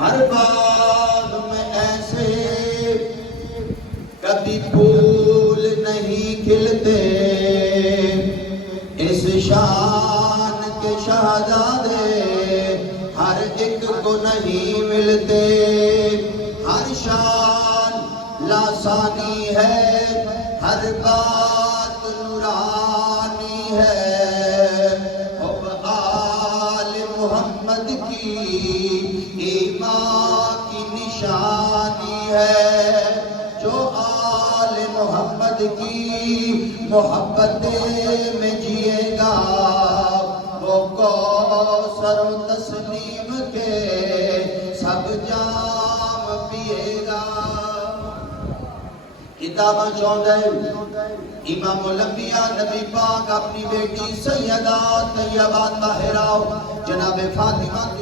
ہر باغ میں ایسے کبھی پھول نہیں کھلتے، اس شان کے شہزادے ہر ایک کو نہیں ملتے۔ ہر شان لاسانی ہے، ہر بات نورانی ہے، حب آل محمد کی ایمان کی نشانی ہے۔ جو آل محمد کی محبت میں جیے گا، وہ کوثر و تسلیم کے سب جام پیے گا۔ کتاباں چاہتا ہے امام الانبیاء نبی پاک اپنی بیٹی سیدہ طیبہ طاہرہ جناب فاطمہ